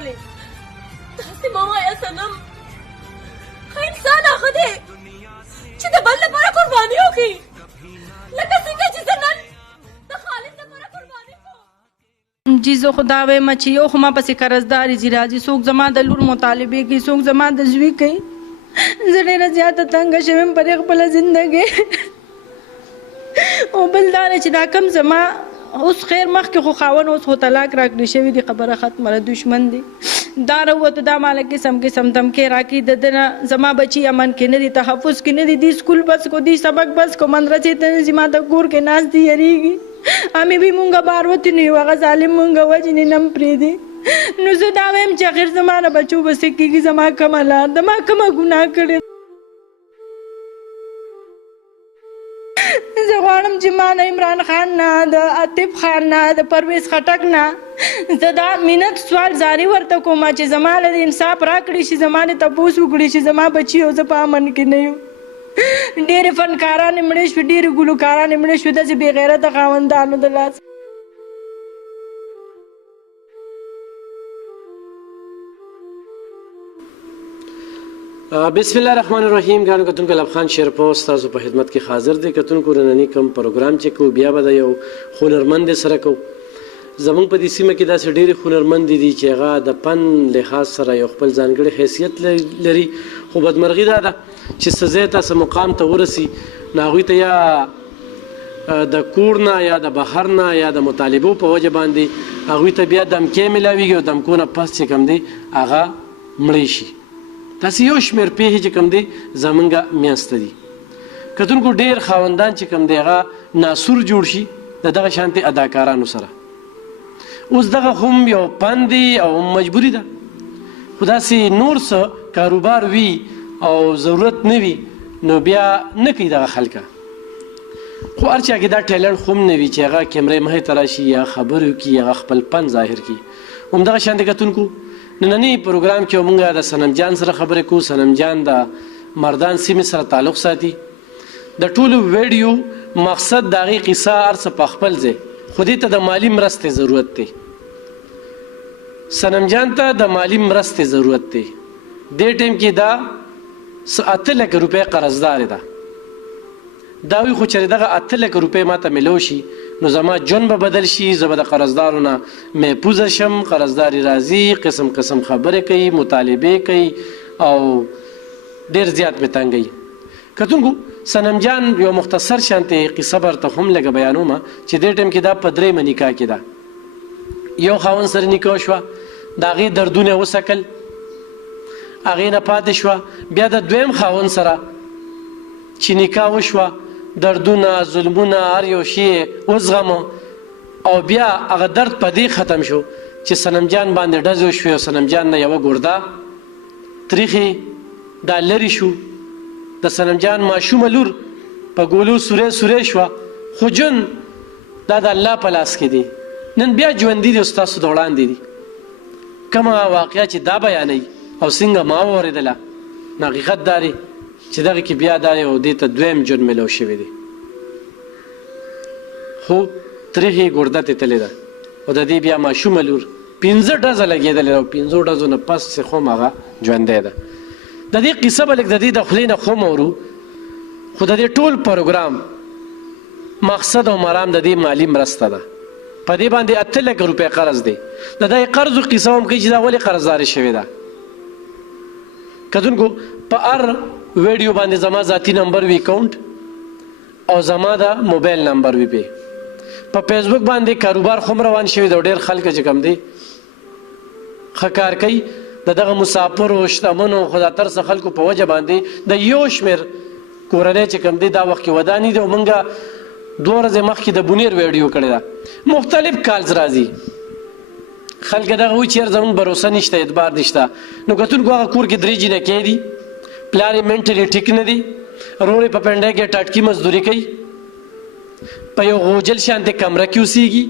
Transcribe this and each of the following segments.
ښکلې داسې مه وایه صنم انسان هغه دی چې د بل لپاره قرباني وکړي لکه څنګه چې زه نن د خالد لپاره قرباني کوم. جی زه خو دا وایم چې یو خو ما پسې قرضداري ځي راځي څوک زما د لور مطالبې کوي څوک زما د زوی کوي زه ډېره زیاته تنګه شوې یم پر خپله زندګۍ او بل دا دی چې دا کم زما اوس خیر مخکې خو خاوند اوس خو طلاق راکړې شوي دي خبره ختمه ده دشمن دی دا راووته دا ماله قسم قسم دمکې راکړي د ده نه زما بچي امن کې نه دي تحفظ کې نه دي دی سکول بس کو دی سبق بس کو مدرسې ته نه ځي ما د کور کې ناست دي یېرېږي امې به مونږه بار وتې نه یو هغه ظالم مونږه وجنې نه م پرېږدي نو زه دا وایم چې اخر زما نه بچو به څه کېږي زما کومه لار ده ما کومه ګناه کړې زه غواړم چې ما نه عمران خان نه د عاطف خان نه د پرویز خټک نه زه دا منت سوال زاري ورته کوم چې زما له انصاف راکړي شي زما نه تپوس وکړي چې زما بچي او زه په امن کې نه یم ډېرې فنکارانې مړې شوې ډېرې ګلوکارانې مړې شوې داسې بې غیرته خاوندانو د لاس. بسم الله الرحمن الرحیم ګرانو کتونکو لب خان شیرپور ستاسو په خدمت کې حاضر دی کتونکو نننی کوم پروګرام چې کوو بیا به د یو هنرمند سره کوو زموږ په دې سیمه کې داسې ډېرې هنرمندې دي چې هغه د فن لحاظ سره یو خپل ځانګړی حیثیت لري خو بدمرغي دا ده چې څه ځای ته څه مقام ته ورسي نو هغوی ته یا د کور نه یا د بهر نه یا د مطالبو په وجه باندې هغوی ته بیا دمکې میلاویږي او دمکو نه پس چې کوم دی هغه مړی شي داسې یو شمېر پیښې چې کوم دی زمونږ میانسته دي کتونکو ډېر خاوندان چې کوم دی هغه ناسور جوړ شي د دغه شانتې اداکارانو سره اوس دغه خو هم یو فن دی او مجبوري ده خو داسې نور څه کاروبار وي او ضرورت نه وي نو بیا نه کوي دغه خلکه خو هر چا کې دا ټیلنټ خو هم نه وي چې هغه کیمرې مخې ته راشي یا خبرې وکړي هغه خپل فن ظاهر کړي همدغه شانتې کتونکو نننی پروګرام کې موږ د صنم جان سره خبرې کوو صنم جان د مردان سیمې سره تعلق ساتي د ټولو ویډیو مقصد د هغې قصه هر څه په خپل ځای خو دې ته د مالي مرستې ضرورت دی صنم جان ته د مالي مرستې ضرورت دی دې ټیم کې دا 8 لک روپۍ قرضدار ده دا وي خو چې دغه 8 لک روپۍ ماته ملو شي نو زما جون به بدل شي زه به د قرضدارو نه محفوظه شم قرضداري راځي قسم قسم خبرې کوي مطالبې کوي او ډېر زیات مې تنګوي کتونکو صنم جان یو مختصر شانتې قصه برته هم لږه بیانومه چې دې ټیم کې دا په 3 نکاح کې ده یو خاوند سره نکاح شوه د هغې دردونه وسکل هغې نه پاتې شوه بیا د دویم خاوند سره چې نکاح وشوه دردونه ظلمونه هر یو شی وزغمه او بیا هغه درد په دې ختم شو چې صنم جان باندې ډز وشوې او صنم جان نه یوه ګرده تریخې دا لرې شو د صنم جان ماشومه لور په ګولو سورې شوه خو جون دا د الله په لاس کې دی نن بیا ژوندي دي او ستاسو د وړاندې دي کومه واقعه چې دا بیانوي او څنګه ما واورېدله نو حقیقت دا دی چې دغه کې بیا دا یو دې ته دویم جون ملو شوی دی خو تریخې ګرده تې تلې ده او د دې بیا ماشومه لور 15 ډزه لګېدلې او 15 ډزو نه پس چې خو هغه ژوندی ده د دې قصه به لږ د دې د خولې نه خو اورو خو د دې ټول پروګرام مقصد او مرام د دې مالي مرسته ده په دې باندې 8 لک روپۍ قرض دی د دې قرضو قصه هم کوي چې دا ولې قرضداري شوې ده کتونکو په هر ویډیو باندې زما ذاتی نمبر وی اکاونټ او زما د موبایل نمبر وی په فیسبوک باندې کاروبار خو روان شوی د ډېر خلک چې کم دی ښه کار کوي دغه مسافر او شتمنو خداتر څخه خلکو په وجه باندې د یو شمېر کورنۍ چې کم دی دا وخت کې ودانې دي او موږ 2 ورځې مخکې د بونیر ویډیو کړې ده مختلف کالز راځي خلک دغه وایي چې یار زموږ بروسه نشته اعتبار نشته نو کتونکو هغه کور کې 3 جینکې دي پلار یې منټلي ټیک نه دی رور یې په پنډۍ کې ټاټکي مزدوري کوي په یو غوجل شانتې کمره کې اوسېږي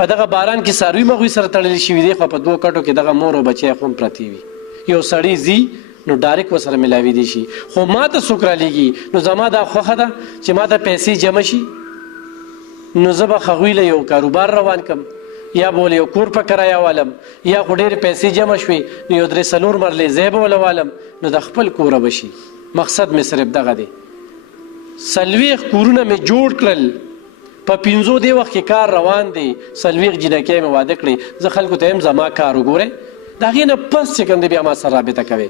په دغه باران کې څاروي مغوي سره تړلي شوي دي خو په 2 کټو کې دغه مور او بچی خو هم پرتې وي یو سړی ځي نو ډایرکټ ورسره ملاوي دی شي خو ما ته څوک رالیږي نو زما دا خوښه ده چې ما ته پیسې جمع شي نو زه به هغوی له یو کاروبار روان کړم یا به ولې یو کور په کرایه والم یا خو ډېرې پیسې جمع شوې نو یو 3-4 مرلې ځای به وله والم نو د خپل کوره به شي. مقصد مې صرف دغه دی. 40 کورونه مې جوړ کړل په 5 دې وخت کې کار روان دی. 40 جنکۍ مې واده کړې. زه خلکو ته یم زما کار وګورئ د هغې نه پس چې کوم دی بیا ما سره رابطه کوئ.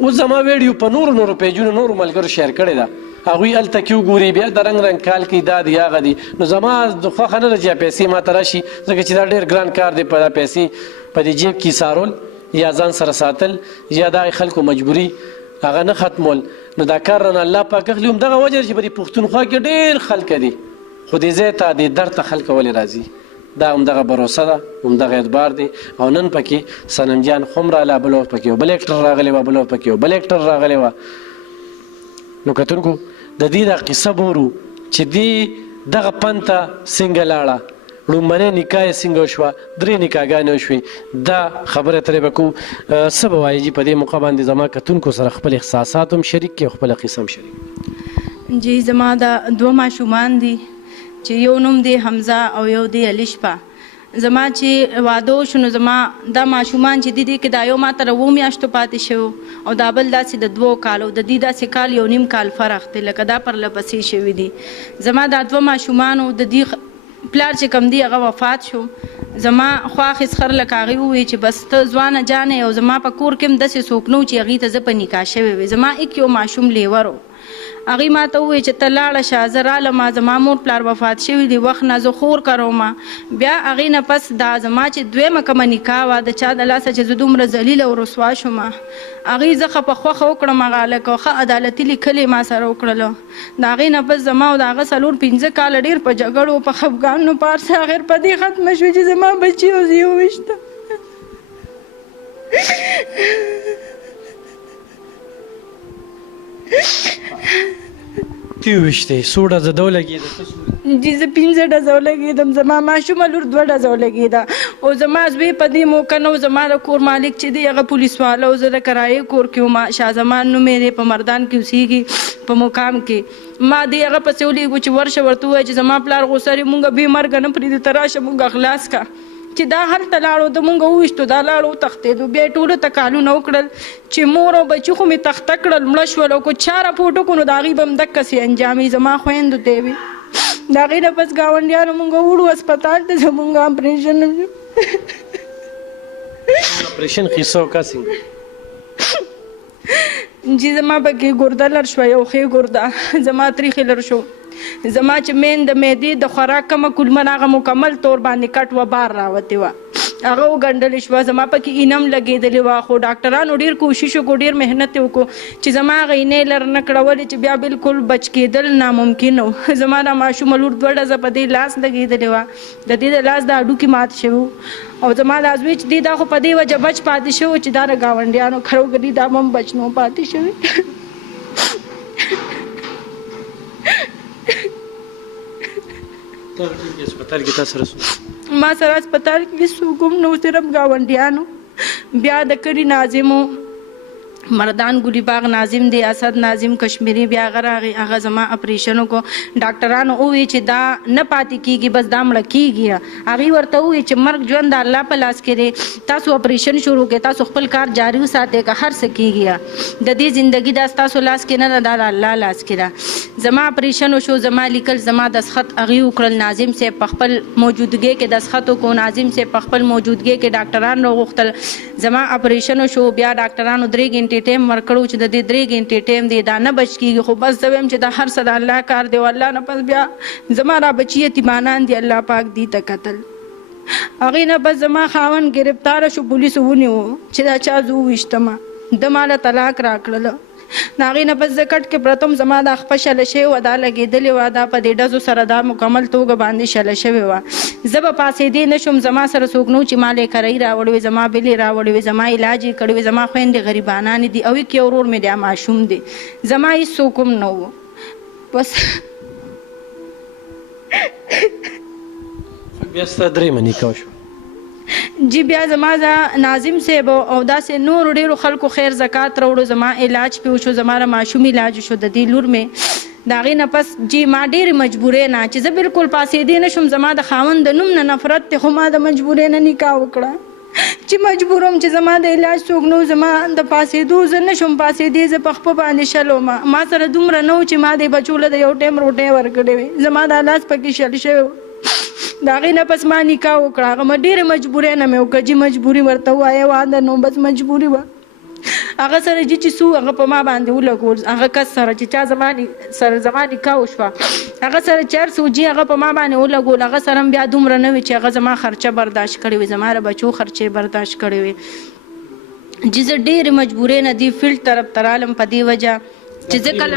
اوس زما ویډیو په نورو پیجونو نورو ملګرو شیر کړې ده هغوی هلته کې وګوري بیا د رنګ کال کوي دا دی هغه دی. نو زما خوښه نه ده چې پیسې ما ته راشي ځکه چې دا ډېر ګران کار دی په دا پیسې په دې جیب کې سارول یا ځان سره ساتل یا دا خلکو مجبوري هغه نه ختمول. نو دا کار رانه الله پاک اخلي. همدغه وجه چې په دې پښتونخوا کې ډېر خلک دي خو دې ځای ته دې در ته خلک ولې راځي دا همدغه بروسه ده همدغه اعتبار دی. او نن پکې صنم جان خو هم راله بل وخت پکې یو بل اکټر راغلی وه بل وخت پکې یو بل اکټر راغلی وه. نو کتونکو د دې دا قصه بورو چې دې دغه پن ته څنګه لاړه لومړنۍ نکاح یې څنګه وشوه 3 نکاحګانې وشوې دا خبره ترې به کوو. څه به وایي په دې موقع باندې زما کتونکو سره خپل احساسات هم شریک کړي او خپله قصه هم شریک. جی زما دا 2 ماشومان دي چې یو نوم دی حمزه او یو دی الشفا. زما چې واده وشو نو زما دا ماشومان چې دي کې دا یو ما تر 2 میاشتو پاتې شو او دا بل داسې د 2 کالو د دې داسې کال 1.5 کال فرق دی لکه دا پر لپسې شوي دي. زما دا 2 ماشومانو د دې پلار چې کم دی هغه وفات شو. زما خواخې سخر لکه هغې ووایي چې بس ته ځوانه جانې او زما په کور کې هم داسې څوک نه و چې هغې ته زه په نکاح شوې وې. زما یو ماشوم لیور و هغې ما ته ووایي چې ته لاړه شه زه رالم زما مور پلار وفات شوي دي وخت نه زه خور کروم. بیا هغې نه پس دا زما چې 2مه کومه نکاح وه د چا د لاسه چې زه دومره ذلیله او رسوا شوم هغې زه ښه په خوښه وکړم هغه هلک او ښه عدالتي لیکلې ما سره وکړله. د هغې نه پس زما او د هغه 4-5 کاله ډېر په جګړو په خفګانو پارسه اخر په دې ختمه شوې چې زما بچي او زه یې وویشته. تی وشته څو ډزه ده ولګېده جی زه 5 ډزه ولګېدم. زما ماشومه لور 2 ډزه ولګېده او زما زوی په دې موقع نه و. زما د کور مالک چې دی هغه پولیس والا او زه د کرایې کور کې وم. شاه زمان نوم یې دی په مردان کې اوسېږي په مقام کې. ما دې هغه پسې ولیږو چې ورشه ورته ووایه چې زما پلار غوسرې مونږ بې مرګه نه پرېږدي ته راشه مونږ خلاص کا چې دا هلته لاړو د مونږ وویشتو دا لاړو وتښتېدو. بیا یې ټولو ته کالونه وکړل چې مور او بچي خو مې تخته کړل مړه شول او که چا راپورټ وکړو نو د هغې به هم دقسې انجام وي. زما خویندو ته یې وي د هغې نه پس ګاونډیانو مونږ وړو هسپتال ته زمونږ اپریشن اپریشن قصه وکړه څنګه جی زما پکې ګرده لر شوه یو ښې ګرده زما تریخې لر شو. زما چې مین د معدې د خوراک کومه کلمه هغه مکمل طور باندې کټ و بار راوتې وه هغه وګنډلې شوه. زما پکې اینم لګېدلې وه خو ډاکټرانو ډېر کوشش وکړو ډېر محنت یې وکړو چې زما هغه اینې لر نه کړولې چې بیا بالکل بچ کېدل ناممکن و. زما د ماشومه لور 2 ډزه په دې لاس لګېدلې وه د دې د لاس د هډوکي مات شوي او زما دا زوی چې دی دا خو په دې وجه بچ پاتې شوی چې دا د ګاونډیانو کروګري دا هم بچ نو پاتې شوی. هسپتال کې تاسو رسو ما سره هسپتال کې څوک هم نه و صرف ګاونډیانو. بیا د کلي ناظمو مردان ګلي باغ ناظم دی اسد ناظم کشمیری بیا هغه راغی هغه زما اپریشن وکړو. ډاکټرانو وویل چې دا نه پاتې کېږي بس دا مړه کېږي. هغې ورته وویل چې مرګ ژوند د الله په لاس کې دی تاسو اپریشن شروع کړئ تاسو خپل کار جاري وساتئ که هر څه کېږي د دې زندګي دا ستاسو لاس کې نه ده دا د الله لاس کې ده. زما اپریشن وشو زما لیکل زما دستخط هغې وکړل. ناظم صاحب په خپل موجودګۍ کې دستخط وکړو. ناظم صاحب په خپل موجودګۍ کې ډاکټران راوغوښتل. زما اپریشن وشو. بیا ډاکټرانو 3 غنټې ټایم ورکړو چې د دې 3 غنټې ټایم دی دا نه بچ کېږي خو بس زه وایم چې دا هر څه د الله کار دی او الله نه پس بیا زما را بچي یتیمانان دي الله پاک دي ته قتل. هغې نه بس زما خاوند ګرفتاره شو پولیسو ونیو چې دا چا زه وویشتمه د ماله طلاق راکړله. د هغې نه بس زه کټ کې پرته وم زما دا خپه شله شوې وه دا لګېدلې وه دا په دې ډزو سره دا مکمل توګه باندې شله شوې وه. زه به پاسېدې نه شم زما سره څوک نه و چې ما له کرۍ راوړې وې زما بلې راوړې وې زما علاج یې کړی وې زما خویندې غریبانانې دي او یو ورور مې دی ماشوم دی زما هېڅ څوک هم نه و. بس بیا ستا 3مه نکاح شوه جی بیا زما ناظم صاحب او داسې نورو ډېرو خلکو خیر زکات راوړو زما علاج پې وشو زما د ماشوم علاج وشو د دې لور مې د هغې نه پس جی ما ډېرې مجبورۍ نه چې زه بالکل پاسېدی نه شم زما د خاوند د نوم نه نفرت دی خو ما د مجبورۍ نه نکاح وکړه چې مجبور وم چې زما د علاج څوک نه و زما د پاسېدو زه نه شم پاسېدی زه په خپه باندې شل وم ما سره دومره نه و چې ما د بچو له د یو ټایم روټۍ ورکړې وې زما دا لاس پکې شل شوی و د هغې نه پس ما نکاح وکړه هغه ما ډېرې مجبورۍ نه مې وکړه چې مجبوري ورته ووایه واده نو بس مجبوري وه هغه سره چې څو هغه په ما باندې ولګول هغه کس سره چې چا سره زما نکاح وشوه هغه سره چې هر څه هغه په ما باندې ولګول هغه سره هم بیا دومره نه وي چې هغه زما خرچه برداشت کړې وي زما د بچو خرچې برداشت کړې وي چې زه ډېرې مجبورۍ نه دې فیلډ طرف ته رالم په دې وجه چې زه کله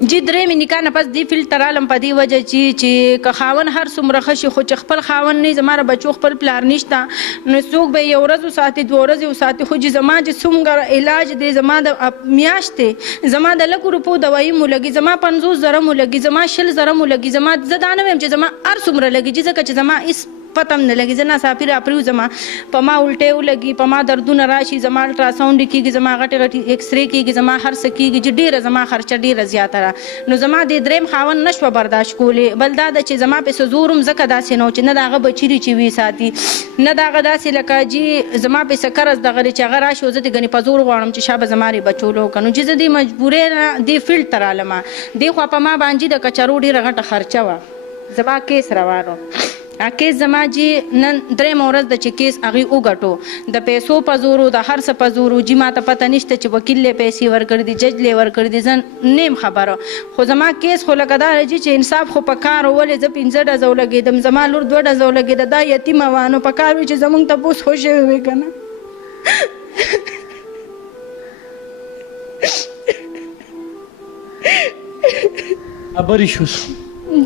جی درېمې نکاح نه پس دې فیلډ ته رالم په دې وجه چې که خاوند هر څومره ښه شي خو چې خپل خاوند نه زما د بچو خپل پلار نشته نو څوک به یو ورځ وساتي دوه ورځې وساتي خو چې زما چې څومره علاج دی زما د میاشتې زما د لکو روپو دوایي مو لګي زما 50 زره مو لګي زما 60 زره مو لګي زما زه دا نه وایم چې زما هر څومره لګي ځکه چې زما هېڅ پته هم نه لګي زه ناڅاپي راپرېو زما په ما الټۍ ولګي په ما دردونه راشي زما الټراساونډ کېږي زما غټې غټې ایکسرې کېږي زما هر څه کېږي چې ډېره زما خرچه ډېره زیاته ده نو زما د درېیم خاوند نه شوه برداشت کولی بل دا ده چې زما پسې زور هم ځکه داسې نه و چې نه د هغه بچي دي چې وي ساتي نه د هغه داسې لکه جي زما پسې قرض دغه دی چې هغه راشي او زه دې ګنې په زور غواړم چې شابه زما رې بچولو وکړه نو چې زه دې مجبورۍ نه دې فیلډ ته رالمه دې خوا په ما باندې د کچرو ډېره غټه خرچه وه زما کیس روان و کیس زما جی نن درېیمه ورځ ده چې کیس هغې وګټو د پیسو په زورو د هر څه په زورو جي ما ته پته نشته چې وکیل یې پیسې ورکړي دي جج یې ورکړي دي زه نیم خبره خو زما کیس خو لکه دا جي چې انصاف خو په کار ولې زه 15 ډزو لګېدم زما لور 2 ډزو لګېده دا یتیمه وه نو په کار وي چې زموږ تپوس خو شوی وي که نه خبرې شو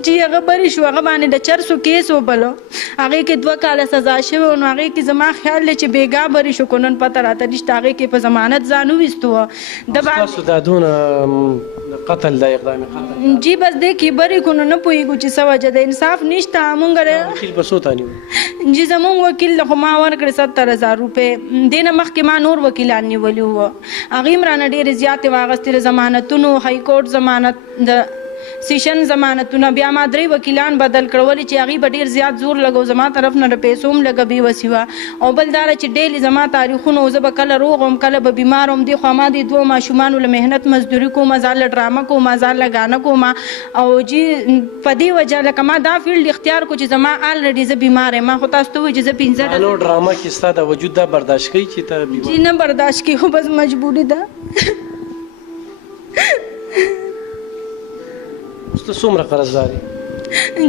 جی هغه بری شو هغه باندې د چرسو کیس وبلو هغې کې 2 کاله سزا شوی نو هغې کې زما خیال دی چې بېګا بری شو که نن پته راته نشته هغې کې په ضمانت ځان وویستو د ستاسو دا دونه قتل دا اقدام قتل جی بس دې کې بری کو نو نه پوهېږو چې څه وجه ده انصاف نشته مونږ وکیل په څو تا نیو جی زمونږ وکیل خو ما ورکړې 70,000 روپۍ دې نه مخکې ما نور وکیلان نیولي وو هغې هم رانه ډېرې زیاتې واخیستې د ضمانتونو های کورټ ضمانت د سیشن ضمانتونه بیا ما 3 وکیلان بدل کړولې چې هغې به ډېر زیات زور لګو زما طرف نه د پیسو هم لږه بېوسي وه او بل دا ده چې ډیلي زما تاریخونه زه به کله روغ وم کله به بیمار وم دې خوا ما دې 2 ماشومانو له محنت مزدوري کومه ځان له ډرامه کومه ځان له ګانه کومه او جي په دې وجه لکه ما دا فیلډ اختیار کو چې زما الریډي زه بیمار یم ما خو تاسو ته وایي چې زه 15 نو ډرامه کې ستا د وجود دا برداشت کوي چې ته بیمار جي نه برداشت کوي خو بس مجبوري ده اوس ته څومره قرضداري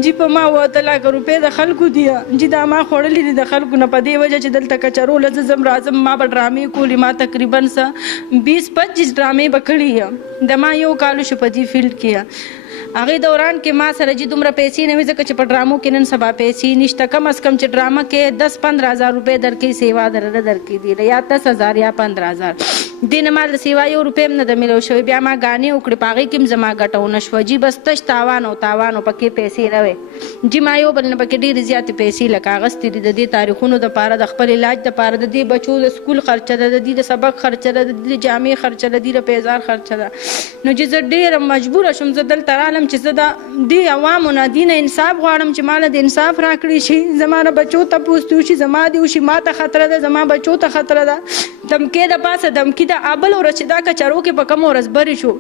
جی په ما 8 لک روپۍ د خلکو دي جی دا ما خوړلي دي د خلکو نه په دې وجه چې دلته کچرو له زم راځم ما به ډرامې کولې ما تقریبا 20-25 ډرامې به کړي یم د ما 1 کال شو په دې فیلډ کې هغې دوران کې ما سره جي دومره پیسې نه وي ځکه چې په ډرامو کې نن سبا پیسې نشته کم از کم چې ډرامه کې 10-15 هزار روپۍ درکوي سیوا درله درکوي دي یا 10,000 یا 15,000 دې نه ما د سیوا 1 روپۍ هم نه ده میلو شوی بیا ما ګانې وکړې په هغې کې هم زما ګټه ونه شوه جي بس تش تاوان او پکې پیسې نه وې جي ما یو بل نه پکې ډېرې زیاتې پیسې لکه اخیستې دي د دې تاریخونو دپاره د خپل علاج دپاره د دې بچو د سکول خرچه ده د دې د سبق خرچه ده د دې د جامې خرچه ده د دې د پیزار خرچه ده نو چې زه ډېره مجبوره شوم زه دلته رالم چې زه د دې عوامو نه دې نه انصاف غواړم چې ماله د انصاف راکړي شي زما نه بچو ته پوست وشي زما دې وشي ما ته خطره ده زما بچو ته خطره ده دمکې د پاسه دمکي ده بل ورځ چې دا کچرو کې په کومه ورځ بری شو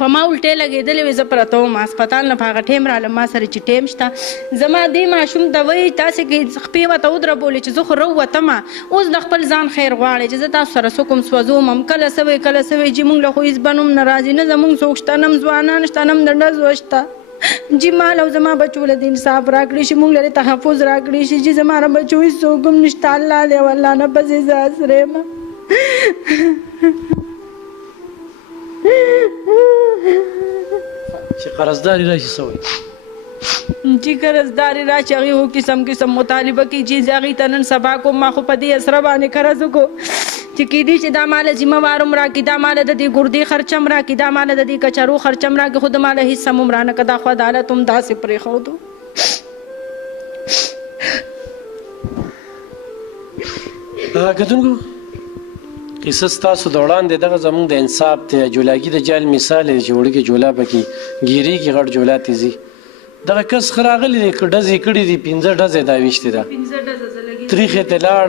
په ما الټۍ لګېدلې وې زه پرته وم هسپتال نه په هغه ټایم رالم ما سره چې ټایم شته زما دې ماشوم ته وایي تاسې کې خپې ورته ودربولې چې زه خو راووتمه اوس د خپل ځان خیر غواړې چې زه تاسو سره څوک هم سوځوم هم کله څه وی کله څه وی چې مونږ له خو هېڅ به نوم نه راځي نه زمونږ څوک شته نه هم ځوانان شته نه هم د ډزو شته جي مال او زما بچو له د انصاف راکړي شي مونږ له تحفظ راکړي شي چې زما نه بچو هېڅ څوک هم نشته الله دی او الله نه پسې زه اسره یم چې قرضداري راشي څه وایي جی قرضداري راشي هغې خو قسم قسم مطالبه کوي چې زه هغې ته نن سبا کوم ما خو په دې اسره باندې قرض وکړو چې کېدای شي دا ماله ذمه وار هم راکړي دا ماله د دې ګردې خرچه هم راکړي دا ماله د دې کچرو خرچه هم راکړي خو د ماله هېڅ هم هم رانه که دا خو عدالت هم داسې پرېښودو کتونکو قصه ستاسو د وړاندې دغه زموږ د انصاف د جولاګي د جال مثال دی چې وړوکې جولا پکې ګیریږي غټ جولا تیزي دغه کس ښه راغلی دی که ډزې کړي دي 15 ډزې دا ویشتې ده تریخې ته لاړ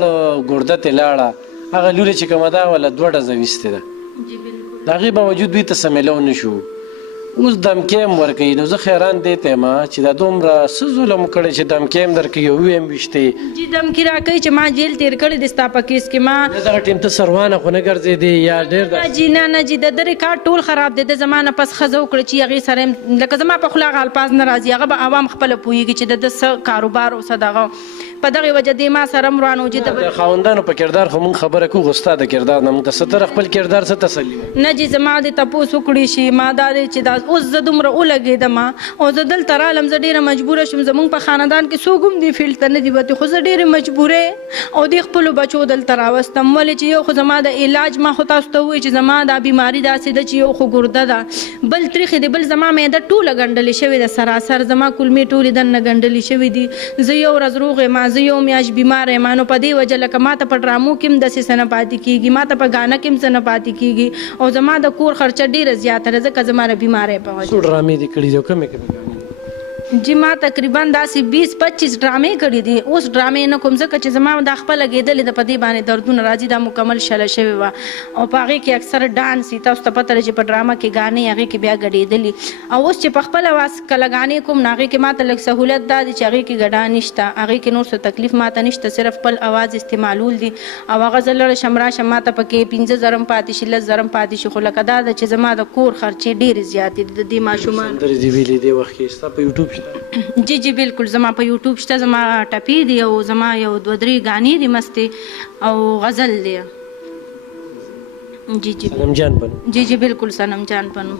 ګرده ته لاړه هغه لورې چې کومه ده ولا 2 ډزه ویستې ده د هغې باوجود دوی ته سمیلو نه شو اوس دمکې هم ورکوي نو زه خیران دی ته یم چې دا دومره څه ظلم کړی چې دمکې هم درکوي او ویم ویشتې جی دمکې راکوي چې ما جیل تیر کړی دی ستا په کیس کې ما دغه ټیم ته سروانه خو نه ګرځېدې یا ډېر جی نه جی د ده ریکارډ ټول خراب دی د زما نه پس ښځه وکړه چې هغې سره یم لکه زما په خوله هغه الفاظ نه راځي هغه به عوام خپله پوهېږي چې د ده څه کاروبار او څه دغه په دغې وجه دی ما سره هم روان و چې د خاوندانو په کردار خو موږ خبره کوو خو ستا د کردار نه موږ ته څه تر خپل کردار څه تسلي وه نه جی زما د تپوس وکړي شي ما دا دی چې دا اوس زه دومره ولګېدم او زه دلته رالم زه ډېره مجبوره شوم زموږ په خاندان کې څوک هم دې فیلډ ته نه دي وتې خو زه ډېرې مجبورې او دې خپلو بچو دلته راوستم ولې چې یو خو زما د علاج ما خو تاسو ته ووایي چې زما دا بیماري داسې ده چې یو خو ګرده ده بل تریخې دی بل زما معده ټوله ګنډلې شوې ده سراسر زما کلمې ټولې دننه ګنډلې شوې دي زه یو ورځ روغ یم زه یو میاشت بیمار یم نو په دې وجه لکه ما ته په ډرامو کې هم داسې څه نه پاتې کېږي ما ته په ګانا کې هم څه نه پاتې کېږي او زما د کور خرچه ډېره زیاته ده ځکه زما د بیمارۍ په وجه څو ډرامې دې کړي دي او کومې کومې ګانې جی ما تقریبا داسې 20-25 ډرامې کړي دي اوس ډرامې نه کوم ځکه چې زما دا خپله ګېدلې ده په دې باندې دردونه راځي دا مکمل شله شوې وه او په هغې کې اکثر ډانس وي تاسو ته پته ده چې په ډرامه کې ګانې هغې کې بیا ګډېدلي او اوس چې په خپله واس کله ګانې کوم نو هغې کې ما ته لږ سهولت دا دی چې هغې کې ګډا نشته هغې کې نور څه تکلیف ما ته نشته صرف خپل اواز استعمالول دي او هغه زه لړه شم راشم ما ته پکې 15 زره پاتې شي 10 زره پاتې شي خو لکه دا ده چې زما د کور خرچې ډېرې زیاتې دي د دې ماشومان سندرې دې ویلې دې وخت کې ستا په یوټیوب شته جی بالکل زما په یوټیوب شته زما ټپې دي او زما یو 2-3 ګانې دي مستې او غزل دی جی صنم جان بنو جی بالکل صنم جان بنو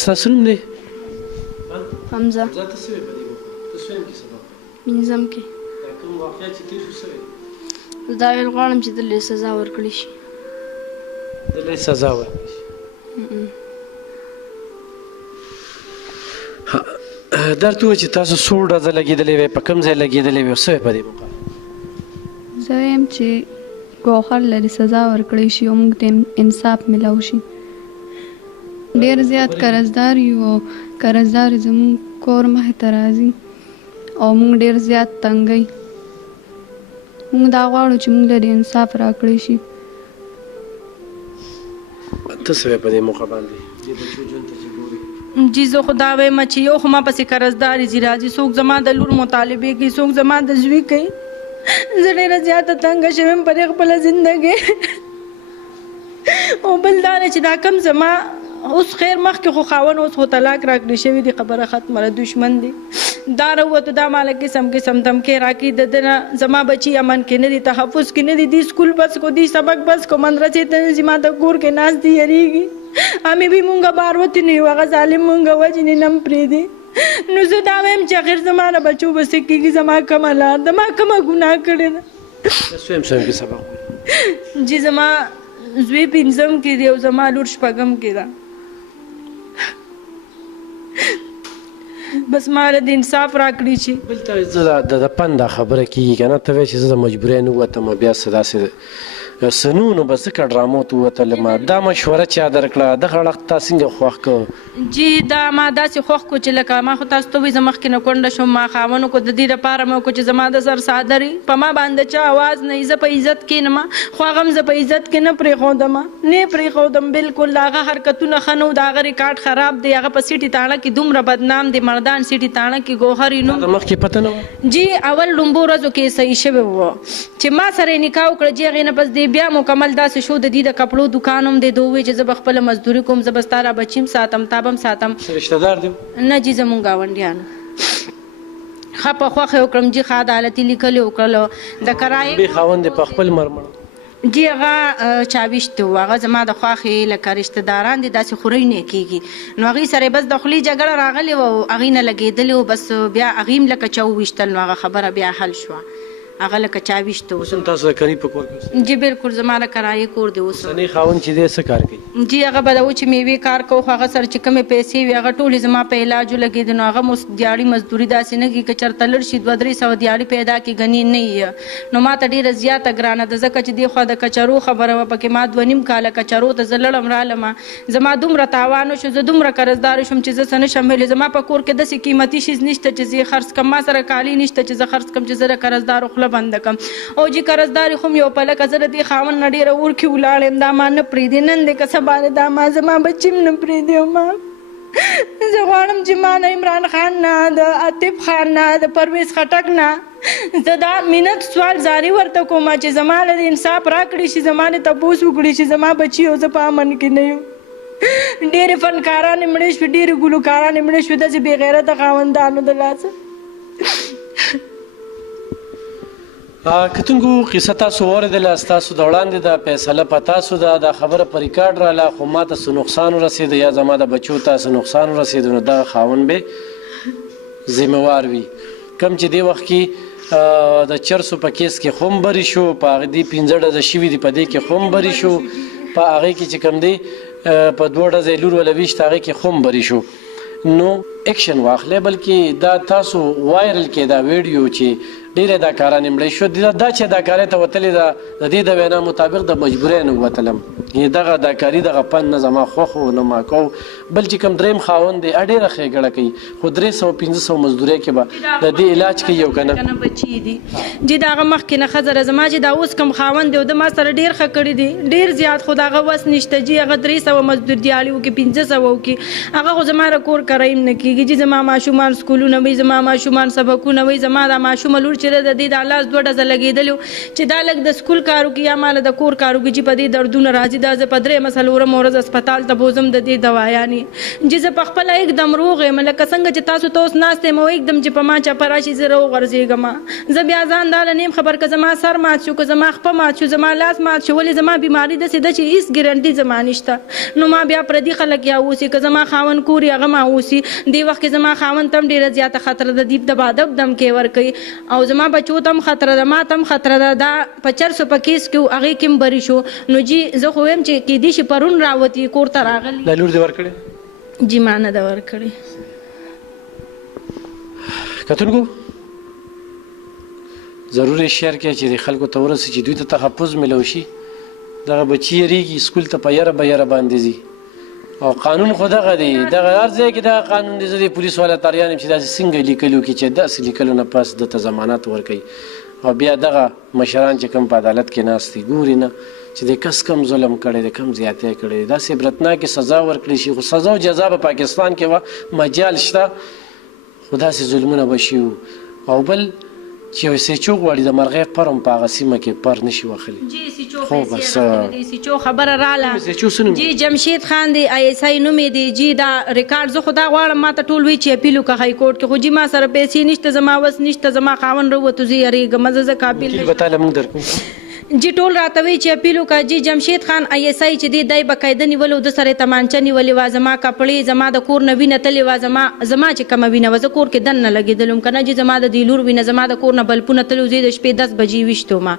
ستاسو نوم دی حمزه ته څه وایې په دې وخت ته څه وایم کې سبق منظم کې دا کوم واقعیت چې تېر شو څه وایې دا ویل غواړم چې دلته سزا ورکړي شي دلته سزا ورکړي شي درته وایي چې تاسو څو ډزه لګېدلې وې په کوم ځای لګېدلې وې او څه وایې په دې مقابل زه وایم چې ګوهر لري سزا ورکړی شي او موږ ته انصاف ملاو شي ډېر زیات قرضدار یو او قرضدار زموږ کور مخې ته راځي او موږ ډېر زیات تنګی موږ دا غواړو چې موږ له انصاف راکړی شي ته څه وایې په دې موقع باندې دې بچو ژوند ته چې ګورې جی زه خو دا وایم چې یو خو ما پسې قرضداري ځي راځي څوک زما د لور مطالبې کوي څوک زما د زوی کوي زه ډېره زیاته تنګه شوې یم په دې خپله زندګۍ او بل دا دی چې دا کم زما اوس خیر مخکې خو خاوند اوس خو طلاق راکړې شوي دي خبره ختمه ده دشمن دی دا راووتو دا ماله قسم قسم دمکې راکړي د ده نه زما بچي امن کې نه دي تحفظ کې نه دي دی سکول بس کو دی سبق بس کو مدرسې ته نه ځي ما ته کور کې ناست دي یریږي همې به مونږه بار وتې نه یو هغه ظالم مونږه وجنې نه هم پرېږدي نو زه دا وایم چې اخر زما نه بچو به څه کېږي زما کومه لار ده ما کومه ګناه کړې ده سویم کې سبق جی زما زوی 5م کې دی او زما لور 6م کې ده بس ما له د انصاف راکړي شي بل ته زه د پنده خبره کېږي که نه ته وایې چې زه د مجبورۍ نه ووتم بیا څه داسې سنو نو به ځکه ډرامو ته ووتلم دا مشوره چا درکړه دغه اړخ تا څنګه خوښ کړ جی دا ما داسې خوښ کړو چې لکه ما خو تاسو ته وایي زه مخکې نه کونډه شوم ما خاوند وکړو د دې لپاره مې وکړو چې زما د سر څادرې په ما باندې چا اواز نه زه په عزت کښېنم خو هغه هم زه په عزت کې نه پرېښودم نه پرېښودم بلکل د هغه حرکتونه ښه نه و د هغه ریکارډ خراب دی هغه په سیټي تاڼه کې دومره بدنام دی مردان سیټي تاڼه کې ګوهر یې نوم مخکې پته نه وه جی اول لومبو ورځو کې صحیح شوی و چې ما سره یې نکاح وکړه جی هغې نه بس دی بیا مکمل داسې شو د دې د کپړو دوکان هم دی دوی چې زه به خپله مزدوري کوم زه به ستا را بچي هم ساتم تا به هم ساتم رشته دار دی نه جی زمونږ ګاونډیان ښه په خوښه یې وکړم جی ښه عدالتي لیکل یې وکړل د کرایې بې خاوند یې په خپل مرمړ جی هغه چاویشت و هغه زما د خوښې لکه رشته داران دي داسې خورۍ نه کېږي نو هغې سره یې بس د خولې جګړه راغلې وه او هغې نه لګېدلې و بس بیا هغې هم لکه چا وویشتل نو هغه خبره بیا حل شوه هغه لکه چاویشت و اوس هم تاسو د کرۍ په کور کې جی بالکل زما د کرایې کور دی اوس اوسنی خاوند چې دی څه کار کوي جی هغه به د وچې میوې کار کوو خو هغه سره چې کومې پیسې وي هغه ټولې زما په علاجو لګېدې نو هغه مو دیاړي مزدوري داسې نه کړي که چېرته لږ شي 200-300 دیاړي پیدا کړي ګنې نه یې نو ما ته ډېره زیاته ګرانه ده ځکه چې دې خوا د کچرو خبره وه پکې ما 2.5 کاله کچرو ته زه لړم رالمه زما دومره تاوان وشو زه دومره قرضدار شوم چې زه څه نه شم ویلی زما په کور کې داسې قیمتي شیز نشته چې زه یې خرڅ کړم ما سره کالي نشته چې زه خرڅ کړم چې زه د قرضدارو خوله بنده کړم او جي قرضداري خو مې یو پلکه زه د دې خاوند نه ډېره ورکې ولاړ یم دا ما نه پرېږدي نن دی که سبا دی دا ما زما بچي هم نه پرېږدي ما زه غواړم چې ما نه عمران خان نه د عاطف خان نه د پرویز خټک نه زه دا منت سوال زاری ورته کوم چې زما له انصاف راکړي شي زما نه تپوس وکړي چې زما بچي او زه په امن کې نه یم ډېرې فنکارانې مړې شوې ډېرې ګلوکارانې مړې شوې داسې بې غیرته خاوندانو د لاسه کتونکو قصه تاسو واورېدله ستاسو د وړاندې د فیصله په تاسو ده دا خبره په ریکارډ راله خو ما ته څه نقصان ورسېده یا زما د بچو ته څه نقصان ورسېده نو دغه خاوند به ذمهوار وي کم چې دې وخت کې د چرسو په کیس کې خوم بری شو په هغې دې 15 ډزه شوي دي په دې کې خوم بری شو په هغې کې چې کوم دی په 2 ډزه یې لور ولویشت هغې کې خوم بری شو نو اکشن واخلئ بلکې دا تاسو وایرل کې دا ویډیو چې ډېرې اداکارانې مړې شو دا چې اداکارۍ ته وتلې ده د دې د وینا مطابق د مجبورۍ نه وتلم دغه اداکاري دغه فن نه زما خوښ و نه ما کو بل چې کوم درېیم خاوند دی ډېره ښېګړه کوي خو 300-500 مزدورۍ کې به د دې علاج کوي او که نه بچي دي جي د هغه مخکې نه ښځه زما چې دا اوس کوم خاوند دی او د ما سره ډېر ښه کړي دي ډېر زیات خو د هغه وس نشته جي هغه 300 مزدور دیاړي وکړي 500 وکړي هغه خو زما د کور کرایم نه کېږي جي زما ماشومان سکولونه وي زما ماشومان سبقونه وي زما دا ماشومه لور چې د دې د لاس 2 ډزه لګېدلي چې دا لږ د سکول کار وکړي یا ماله د کور کار وکړي چې په دې دردونه راځي دا زه په 3 څلورم ورځ هسپتال ته بوزم د دې دوايانې چې زه پخپله एकदम روغ یم لکه څنګه چې تاسو ته اوس ناست یم او एकदम چې په ما چپه راشي زه راوغورځېږم زه بیا ځان دا نه یم خبر که زما سر مات شو که زما خپه مات شو زما لاس مات شو ولې زما بیماري داسې ده چې هېڅ ګارنټي زما نشته نو ما بیا پردي خلک یا اوسي که زما خاوند کور یې هغه ما اوسي دې وخت کې زما خاوند ته هم ډېره زیاته خطره ده دیب د بادب دم کې ورکوي او زما بچو ته هم خطره ده ما ته هم خطره ده دا په 400 په کیس کې هغې کې هم بری شو نو جي زه خو وایم چې کیدای شي پرون راوتي کور ته راغلي دا لور دې ورکړې جي ما نه ده ورکړې کتونکو ضرور یې شیر کړئ چې د خلکو ته ورسي چې دوی ته تحفظ میلو شي دغه بچي یېرېږي سکول ته په یره به یره باندې ځي او قانون خو دغه دی دغه هر ځای کې دغه قانون دی زه د پولیس والا تاریان یم چې داسې څنګه لیکلو کې چې داسې لیکلو نه پس دته ضمانت ورکوي او بیا دغه مشران چې کوم په عدالت کې ناست دي ګوري نه چې د کس کم ظلم کړی دی کم زیاتی کړی دی داسې عبرتناکې سزا ورکړي شي خو سزا او جزا په پاکستان کې وه مجال شته خو داسې ظلمونه به شي او بل چې یو سیچو غواړي د مرغۍ پر هم په هغه سیمه کې پر نشي وخلی جی سیچو خبره راله جی جمشید خان دی ISI نوم یې دی جی دا ریکارډ زه خو دا غواړم ما ته ټول وی چې اپیل وکړه های کورټ کې خو جی ما سره پیسې نشته زما وس نشته زما خاوند راووتو زه یېرېږم زه قابل به تاله موږ درکوو جی ټول راته وی چې اپیل وکړه جی جمشید خان ISI چې دی دای باقاعده نیولو د سره تمانچه نیولې وه زما کپړې زما د کور نه وینه تلې وه زما چې کومه وینه وه زه کور کې دننه لګېدلم که نه جی زما د دې لور وینه زما د کور نه بلپونه تلو زه د شپې 10 بجې ویشتومه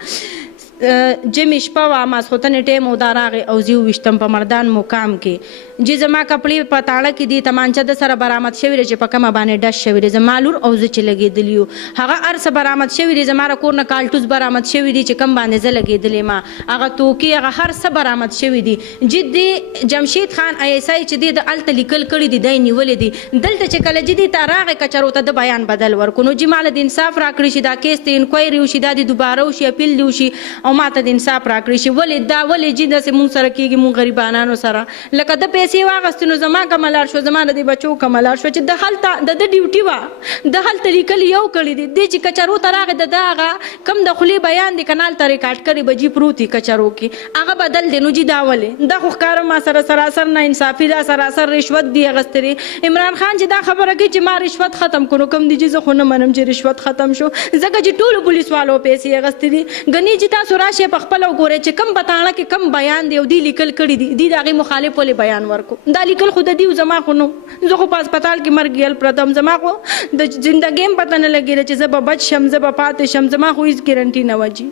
جمې شپه وه ماسخوتنې ټیم او دا راغې او زه وویشتم په مردان مقام کې جی زما کپړې په تاړه کې دي تمانچه د سره برآمد شوې ده چې په کومه باندې ډش شوې ده زما لور او زه چې لګېدلي یو هغه هر څه برآمد شوي دي زما د کور نه کالټوس برآمد شوي دي چې کوم باندې زه لګېدلې ما هغه توکې هغه هر څه برآمد شوي دي جی دی جمشید خان ISI چې دی د هلته لیکل کړي دي دی نیولې دي دلته چې کله جی دی ته راغې کچرو ته د بیان بدل ورکړو نو جی ماله د انصاف راکړي شي دا کیس ته انکوایري وشي دا د دوباره وشي اپیل دی وشي او ما ته د انصاف راکړي شي ولې دا ولې جی داسې مونږ سره کېږي مونږ غریبانانو سره لکه د پیسې واغستې نو زما کومه لار شو زما د دې بچو کومه لار شو چې د هلته د ده ډیوټي وه د هلته لیکل یو کړي دي دې چې کچرو ته راغې د ده هغه کم د خولې بیان دی که نه هلته ریکارډ کړي به جي پروت وي کچرو کې هغه بدل دی نو جي دا ولې دا خو ښکاره ما سره سراسر ناانصافي دا سراسر رشوت دی اخیستی دی عمران خان چې دا خبره کوي چې ما رشوت ختم کړو کوم دی چې زه خو نه منم چې رشوت ختم شو ځکه چې ټولو پولیس والو پیسې اخیستې دي ګنې چې تاسو راشئ په خپله وګورئ چې کم بتاڼه کې کم بیان دی او دی لیکل کړي دي دی د هغې مخالف ولې بیان ورکو دا لیکل خو د دي زما خو نو زه خو په هسپتال کې مرګ یل پرتم زما خو د زندګۍ هم پته نه لګېده چې زه به بچ شم زه به پاتې شم زما خو هېڅ ګارنټي نه وه جي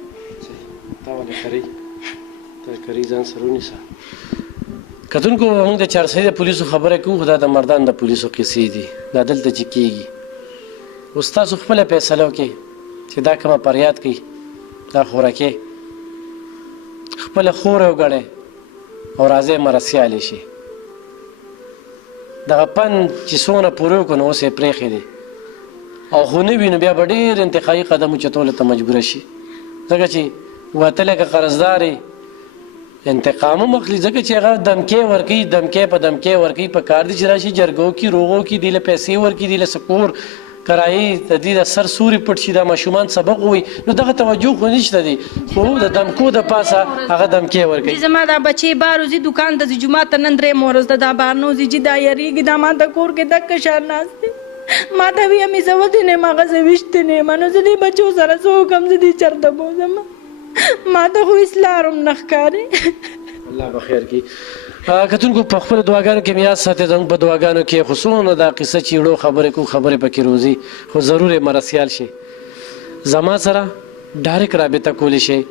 تا ولې کرۍ ته کرۍ ځان سره ونیسه کتونکو موږ د چارسدي د پولیسو خبره کوو خو دا د مردان د پولیسو قصې دي دا دلته چې کېږي اوس تاسو خپله فیصله وکړئ چې دا کومه فریاد کوي دا خوراکې خپله خوره وګڼئ او راځئ مرسیالې شي دغه پند چې څونه پوره وکړو نو اوس یې پرېښې دي او خو نه وي نو بیا به ډېر انتقایي قدم اوچتولو ته مجبوره شي ځکه چې وتلی که قرضدار انتقام هم اخلي ځکه چې هغه دمکې ورکوي دمکې په دمکې ورکوي په کار دی چې راشي جرګو کې روغو کې دی له پیسې ورکوي دی له سکور کرایي د دې د سر سوري پټ شي دا ماشومان سبق ووایي نو دغه توجه خو نشته دی خو د دمکو د پاسه هغه دمکې ورکوي زما دا بچې بار وځي دوکان ته ځي جومات ته نن درې مورز ده دا بار نه وځي چې دا یریږي دا ما ته کور کې دکه شان ناست دی ما ته وي امې زه ودې نه یم هغه زه ویشتې نه یم نو زه دې بچو سره څه وکړم زه دې چېرته بوځم ما ته خو هېڅ لار هم نه ښکاري الله به خیر کړي کتونکو په خپلو دعاګانو کې مې یاد ساتئ زموږ په دعاګانو کې خو څونه دا قصه چې وړو خبرې کوو خبرې پکې روزي خو ضرور یې مرسیال شي زما سره ډایرکټ رابطه کولی شئ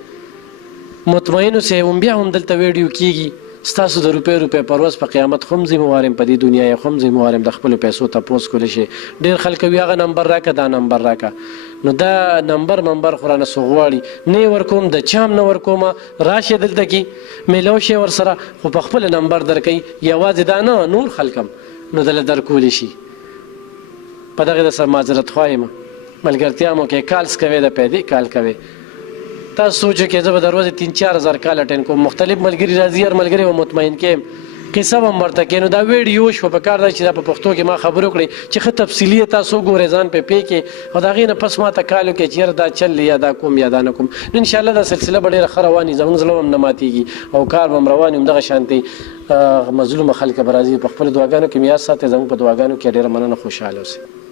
مطمئن اوسئ هم بیا هم دلته ویډیو کېږي ستاسو د روپۍ پروس په قیامت خو هم ذموار یم په دې دنیا یې خو هم ذموار یم د خپلو پیسو تپوس کولی شئ ډېر خلک وي هغه نمبر راکړه دا نمبر راکړه نو دا نمبر خو رانه څه غواړي نه یې ورکوم د چا هم نه ورکومه راشئ دلته کې میلاو شئ ورسره خو په خپله نمبر درکوي یوازې دا نه نور خلک هم نو دله درکولی شي په دغې د سره معذرت خوا یم ملګرتیا مو کې کالس کوئ د پیدې کال کوئ تاسو سوچو کې زه به د ورځې 3-4 هزار کال اټین کوم مختلف ملګري راځي هر ملګري به مطمئن کیم قصه به هم ورته کوي نو دا ویډیو شوه په کار دا چې دا په پښتو کې ما خبرې وکړئ چې ښه تفصیلي یې تاسو وګورئ ځان پې پوه کړئ او د هغې نه پس ما ته کال وکړئ چې یاره دا چل یا دا کوم یا دا نه کوم نو انشاءالله دا سلسله به ډېره ښه روان وي زموږ زړه هم نه ماتېږي او کار به هم روان وي همدغه شانتې مظلومه خلک به راځي په خپلو دعاګانو کې مې یاد ساتئ زموږ په دعاګانو کې ډېره مننه خوشحاله اوسئ